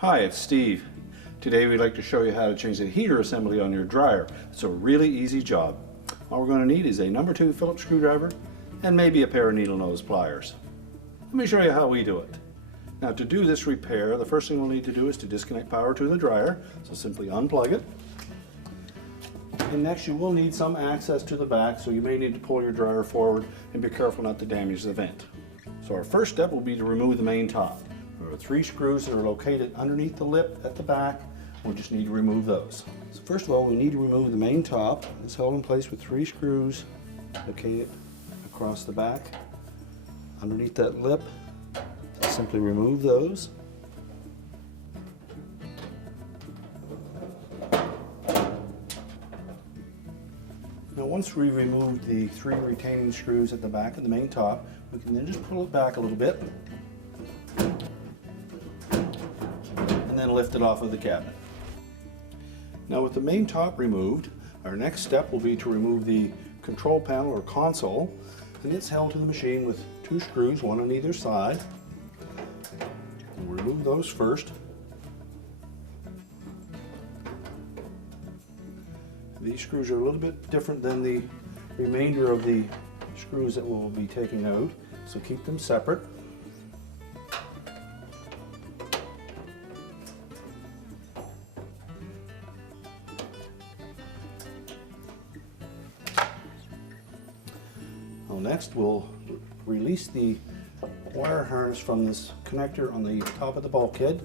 Hi, it's Steve. Today we'd like to show you how to change the heater assembly on your dryer. It's a really easy job. All we're going to need is a number 2 Phillips screwdriver and maybe a pair of needle nose pliers. Let me show you how we do it. Now to do this repair, the first thing we'll need to do is to disconnect power to the dryer. So simply unplug it. And next you will need some access to the back, so you may need to pull your dryer forward and be careful not to damage the vent. So our first step will be to remove the main top. There are 3 screws that are located underneath the lip at the back. We'll just need to remove those. So first of all, we need to remove the main top. It's held in place with 3 screws located across the back underneath that lip. Simply remove those. Now once we remove the 3 retaining screws at the back of the main top, we can then just pull it back a little bit and then lift it off of the cabinet. Now with the main top removed, our next step will be to remove the control panel or console, and it's held to the machine with 2 screws, one on either side. We'll remove those first. These screws are a little bit different than the remainder of the screws that we'll be taking out, so keep them separate. Next, we'll release the wire harness from this connector on the top of the bulkhead.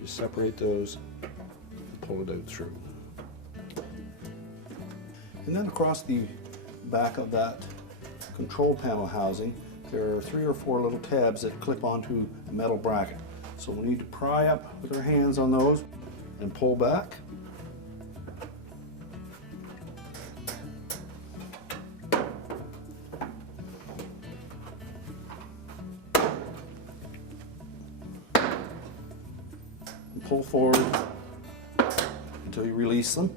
Just separate those and pull it out through. And then across the back of that control panel housing, there are 3 or 4 little tabs that clip onto a metal bracket. So we'll need to pry up with our hands on those and pull back. Pull forward until you release them.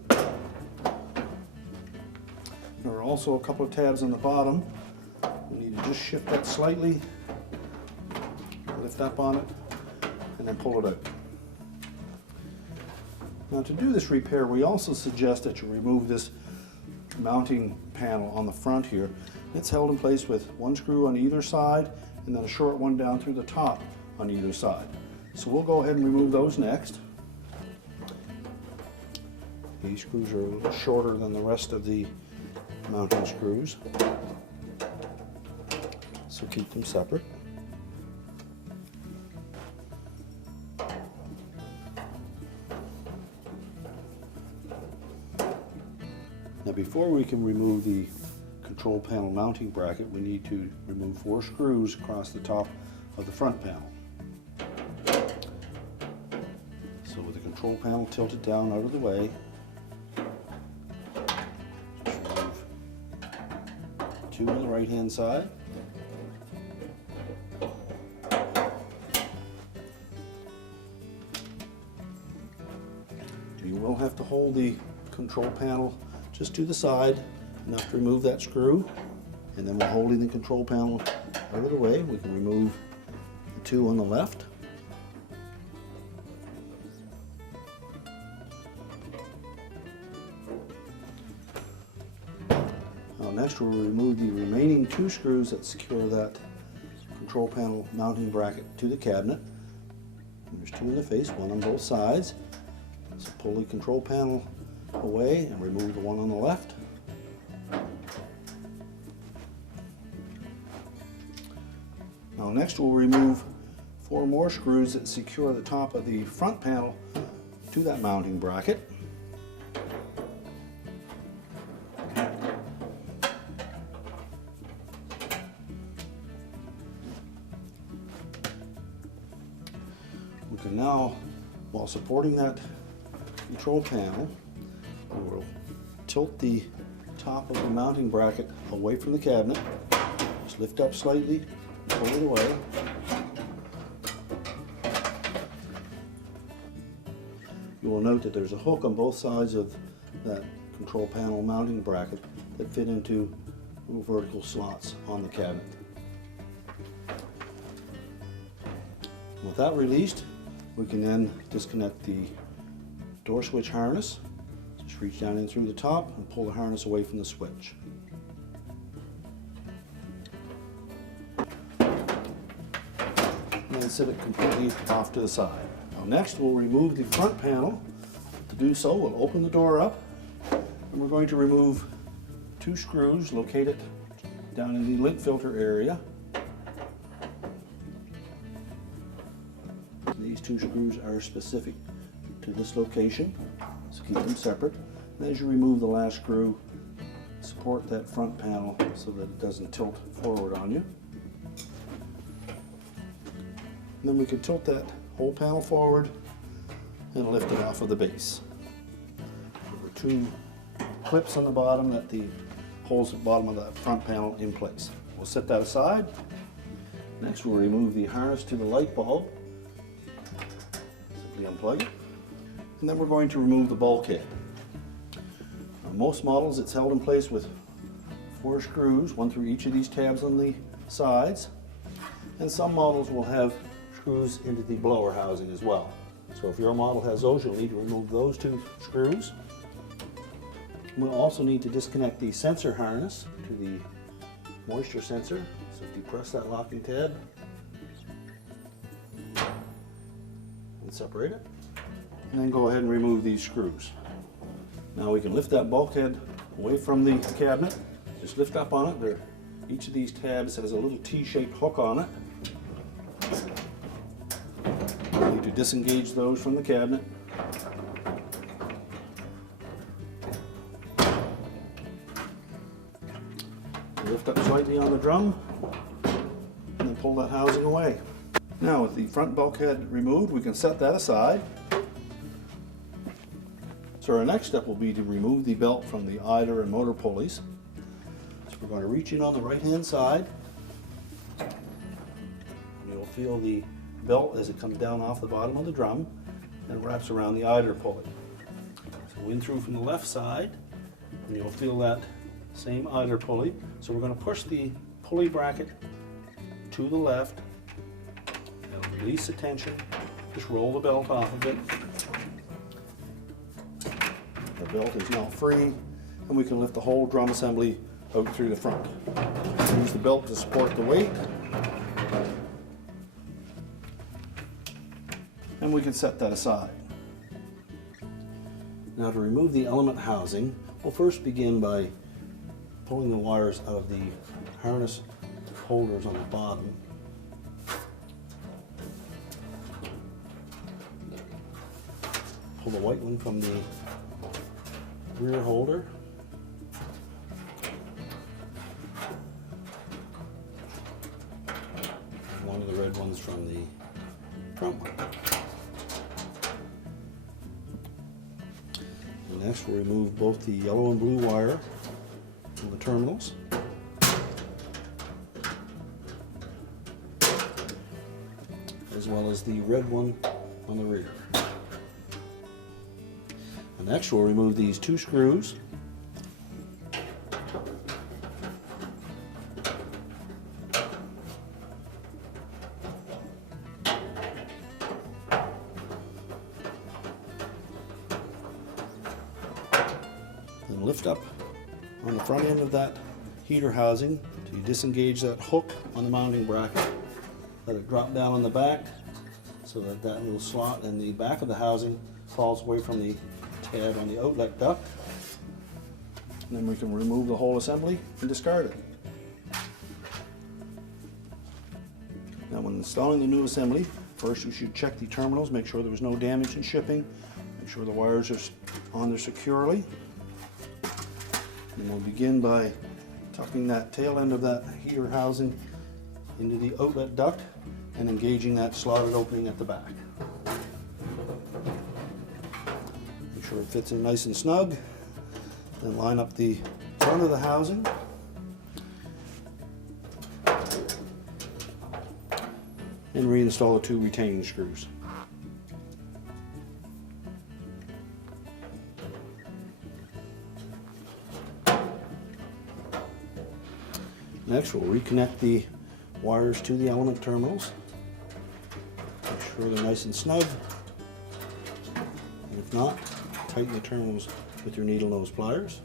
There are also a couple of tabs on the bottom. We need to just shift that slightly, lift up on it, and then pull it out. Now to do this repair, we also suggest that you remove this mounting panel on the front here. It's held in place with 1 screw on either side and then a short one down through the top on either side. So we'll go ahead and remove those next. These screws are a little shorter than the rest of the mounting screws, so keep them separate. Now before we can remove the control panel mounting bracket, we need to remove 4 screws across the top of the front panel. So with the control panel tilted down out of the way, just remove 2 on the right hand side. You will have to hold the control panel just to the side enough to remove that screw, and then while holding the control panel out of the way, we can remove the 2 on the left. Next, we'll remove the remaining 2 screws that secure that control panel mounting bracket to the cabinet. There's 2 in the face, 1 on both sides. So pull the control panel away and remove the one on the left. Now next we'll remove 4 more screws that secure the top of the front panel to that mounting bracket. We can now, while supporting that control panel, we'll tilt the top of the mounting bracket away from the cabinet. Just lift up slightly, pull it away. You will note that there's a hook on both sides of that control panel mounting bracket that fit into little vertical slots on the cabinet. With that released, we can then disconnect the door switch harness. Just reach down in through the top and pull the harness away from the switch. And then set it completely off to the side. Now next we'll remove the front panel. To do so, we'll open the door up and we're going to remove 2 screws located down in the lint filter area. These 2 screws are specific to this location, so keep them separate. And as you remove the last screw, support that front panel so that it doesn't tilt forward on you. And then we can tilt that whole panel forward and lift it off of the base. There are 2 clips on the bottom that holds the bottom of that front panel in place. We'll set that aside. Next we'll remove the harness to the light bulb. Simply unplug it. And then we're going to remove the bulkhead. On most models it's held in place with 4 screws, 1 through each of these tabs on the sides. And some models will have screws into the blower housing as well. So if your model has those, you'll need to remove those 2 screws. We'll also need to disconnect the sensor harness to the moisture sensor. So depress that locking tab and separate it. And then go ahead and remove these screws. Now we can lift that bulkhead away from the cabinet. Just lift up on it. Each of these tabs has a little T-shaped hook on it. You need to disengage those from the cabinet. Lift up slightly on the drum and then pull that housing away. Now with the front bulkhead removed, we can set that aside. So our next step will be to remove the belt from the idler and motor pulleys. So we're going to reach in on the right hand side. You'll feel the belt as it comes down off the bottom of the drum and wraps around the idler pulley. So in through from the left side, and you'll feel that same idler pulley. So we're going to push the pulley bracket to the left. That'll release the tension. Just roll the belt off of it. The belt is now free, and we can lift the whole drum assembly out through the front. Use the belt to support the weight. And we can set that aside. Now to remove the element housing, we'll first begin by pulling the wires out of the harness holders on the bottom. Pull the white one from the rear holder. One of the red ones from the front one. And next we'll remove both the yellow and blue wire from the terminals. As well as the red one on the rear. And next we'll remove these 2 screws. Then lift up on the front end of that heater housing to disengage that hook on the mounting bracket. Let it drop down on the back so that that little slot in the back of the housing falls away from the tab on the outlet duct. And then we can remove the whole assembly and discard it. Now when installing the new assembly, first you should check the terminals, make sure there was no damage in shipping, make sure the wires are on there securely. And we'll begin by tucking that tail end of that heater housing into the outlet duct and engaging that slotted opening at the back. Make sure it fits in nice and snug. Then line up the front of the housing. And reinstall the 2 retaining screws. Next, we'll reconnect the wires to the element terminals. Make sure they're nice and snug. And if not, tighten the terminals with your needle nose pliers.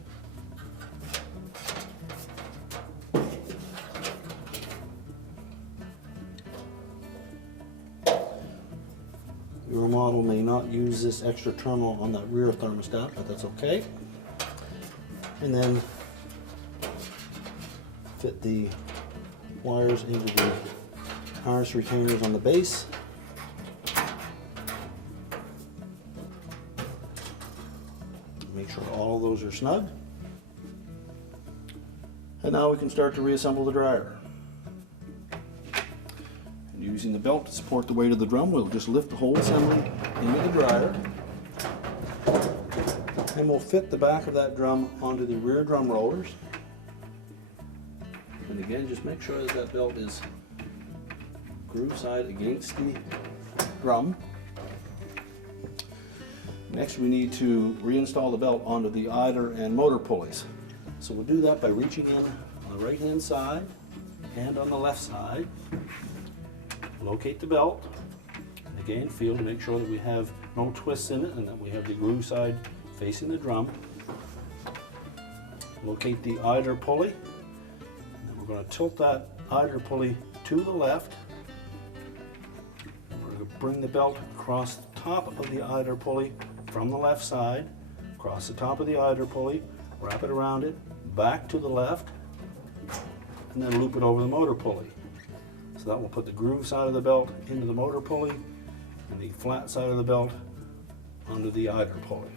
Your model may not use this extra terminal on that rear thermostat, but that's okay. And then fit the wires into the harness retainers on the base. Make sure all of those are snug. And now we can start to reassemble the dryer. And using the belt to support the weight of the drum, we'll just lift the whole assembly into the dryer. And we'll fit the back of that drum onto the rear drum rollers. And again, just make sure that that belt is groove side against the drum. Next, we need to reinstall the belt onto the idler and motor pulleys. So we'll do that by reaching in on the right hand side and on the left side. Locate the belt. And again, feel to make sure that we have no twists in it and that we have the groove side facing the drum. Locate the idler pulley. And then we're going to tilt that idler pulley to the left. We're going to bring the belt across the top of the idler pulley from the left side, across the top of the idler pulley, wrap it around it, back to the left, and then loop it over the motor pulley. So that will put the groove side of the belt into the motor pulley and the flat side of the belt onto the idler pulley.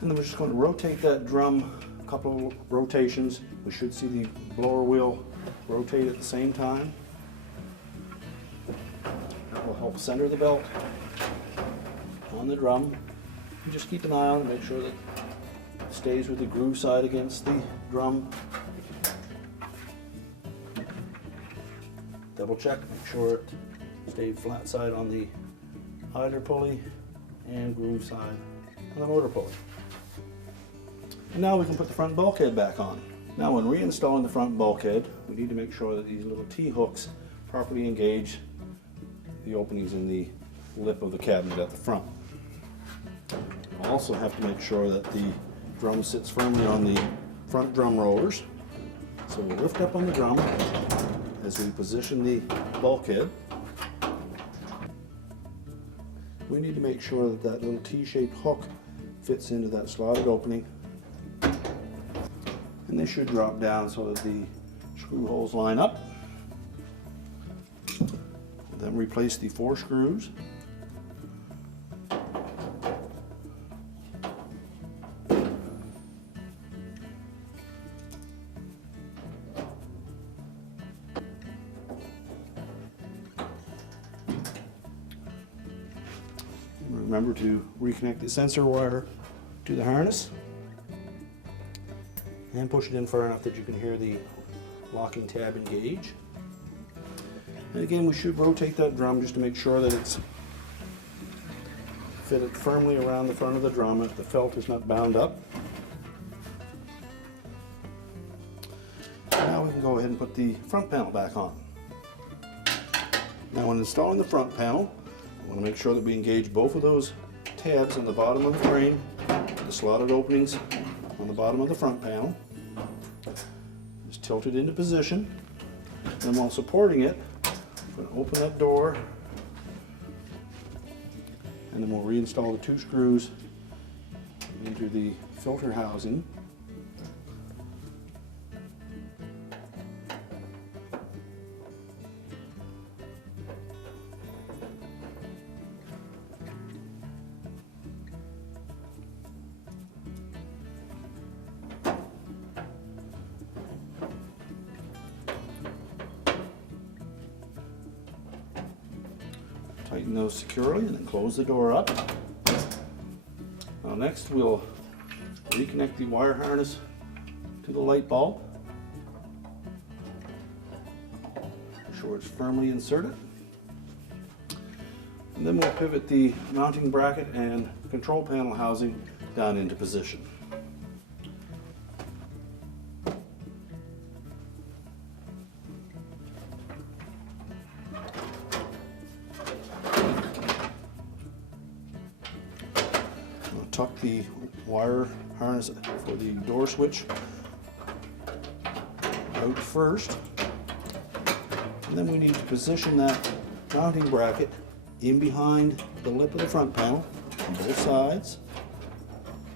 And then we're just going to rotate that drum a couple of rotations. We should see the blower wheel rotate at the same time. That will help center the belt on the drum. And just keep an eye on it, make sure that it stays with the groove side against the drum. Double check, make sure it stayed flat side on the idler pulley and groove side on the motor pulley. And now we can put the front bulkhead back on. Now when reinstalling the front bulkhead, we need to make sure that these little T-hooks properly engage the openings in the lip of the cabinet at the front. We'll also have to make sure that the drum sits firmly on the front drum rollers. So we'll lift up on the drum as we position the bulkhead. We need to make sure that that little T-shaped hook fits into that slotted opening. And they should drop down so that the screw holes line up. Then replace the 4 screws. Remember to reconnect the sensor wire to the harness. And push it in far enough that you can hear the locking tab engage. And again, we should rotate that drum just to make sure that it's fitted firmly around the front of the drum if the felt is not bound up. Now we can go ahead and put the front panel back on. Now when installing the front panel, I want to make sure that we engage both of those tabs on the bottom of the frame, the slotted openings on the bottom of the front panel. Just tilt it into position. Then while supporting it, I'm going to open that door, and then we'll reinstall the 2 screws into the filter housing. Tighten those securely and then close the door up. Now next we'll reconnect the wire harness to the light bulb. Make sure it's firmly inserted. And then we'll pivot the mounting bracket and control panel housing down into position. I'll tuck the wire harness for the door switch out first, and then we need to position that mounting bracket in behind the lip of the front panel on both sides.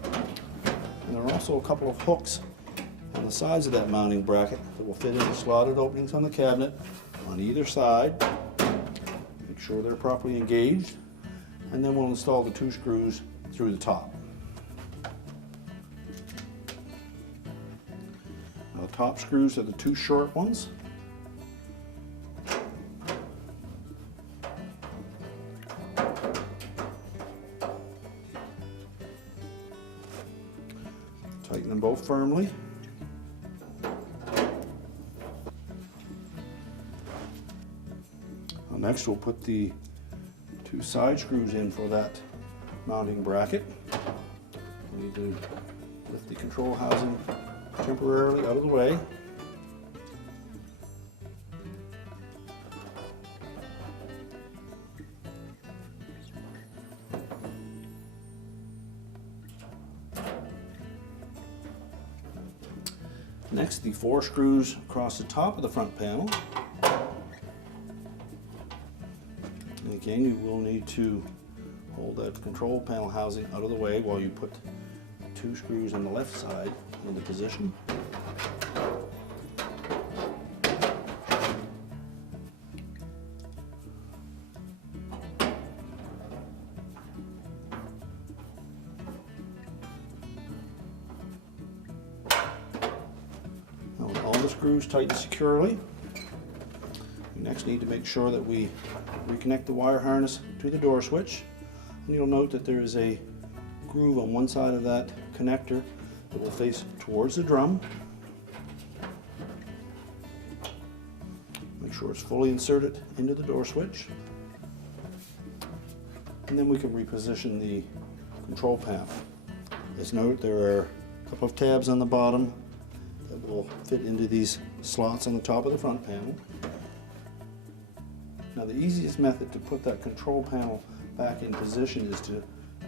And there are also a couple of hooks on the sides of that mounting bracket that will fit into slotted openings on the cabinet on either side. Make sure they're properly engaged, and then we'll install the 2 screws through the top. Now, the top screws are the 2 short ones. Tighten them both firmly. Next, we'll put the 2 side screws in for that mounting bracket. We need to lift the control housing temporarily out of the way. Next, the 4 screws across the top of the front panel. And again, you will need to hold that control panel housing out of the way while you put 2 screws on the left side into position. Now, with all the screws tightened securely, we next need to make sure that we reconnect the wire harness to the door switch. And you'll note that there is a groove on one side of that connector that will face towards the drum. Make sure it's fully inserted into the door switch. And then we can reposition the control panel. As noted, there are a couple of tabs on the bottom that will fit into these slots on the top of the front panel. Now, the easiest method to put that control panel back in position is to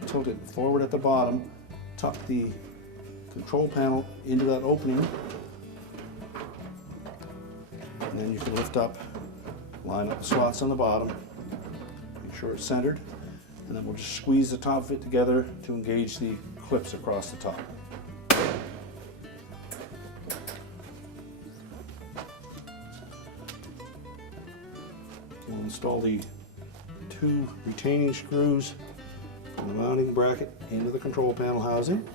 tilt it forward at the bottom, tuck the control panel into that opening, and then you can lift up, line up the slots on the bottom, make sure it's centered, and then we'll just squeeze the top of it together to engage the clips across the top. We'll install the 2 retaining screws from the mounting bracket into the control panel housing.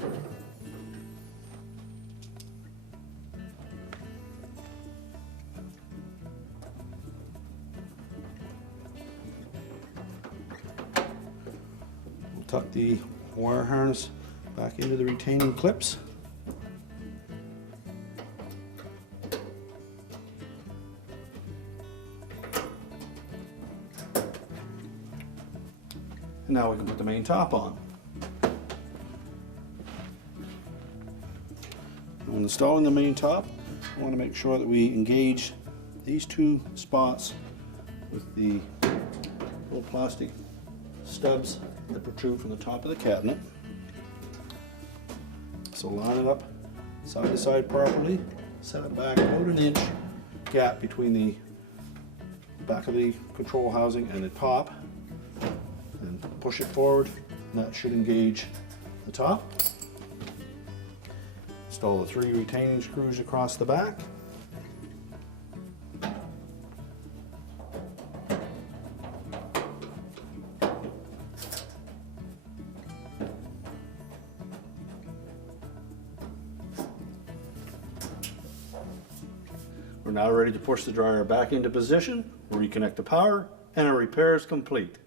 We'll tuck the wire harness back into the retaining clips. And now we can put the main top on. When installing the main top, I want to make sure that we engage these 2 spots with the little plastic stubs that protrude from the top of the cabinet. So line it up side to side properly, set it back about an inch gap between the back of the control housing and the top. And push it forward, and that should engage the top. Install the 3 retaining screws across the back. We're now ready to push the dryer back into position, reconnect the power, and our repair is complete.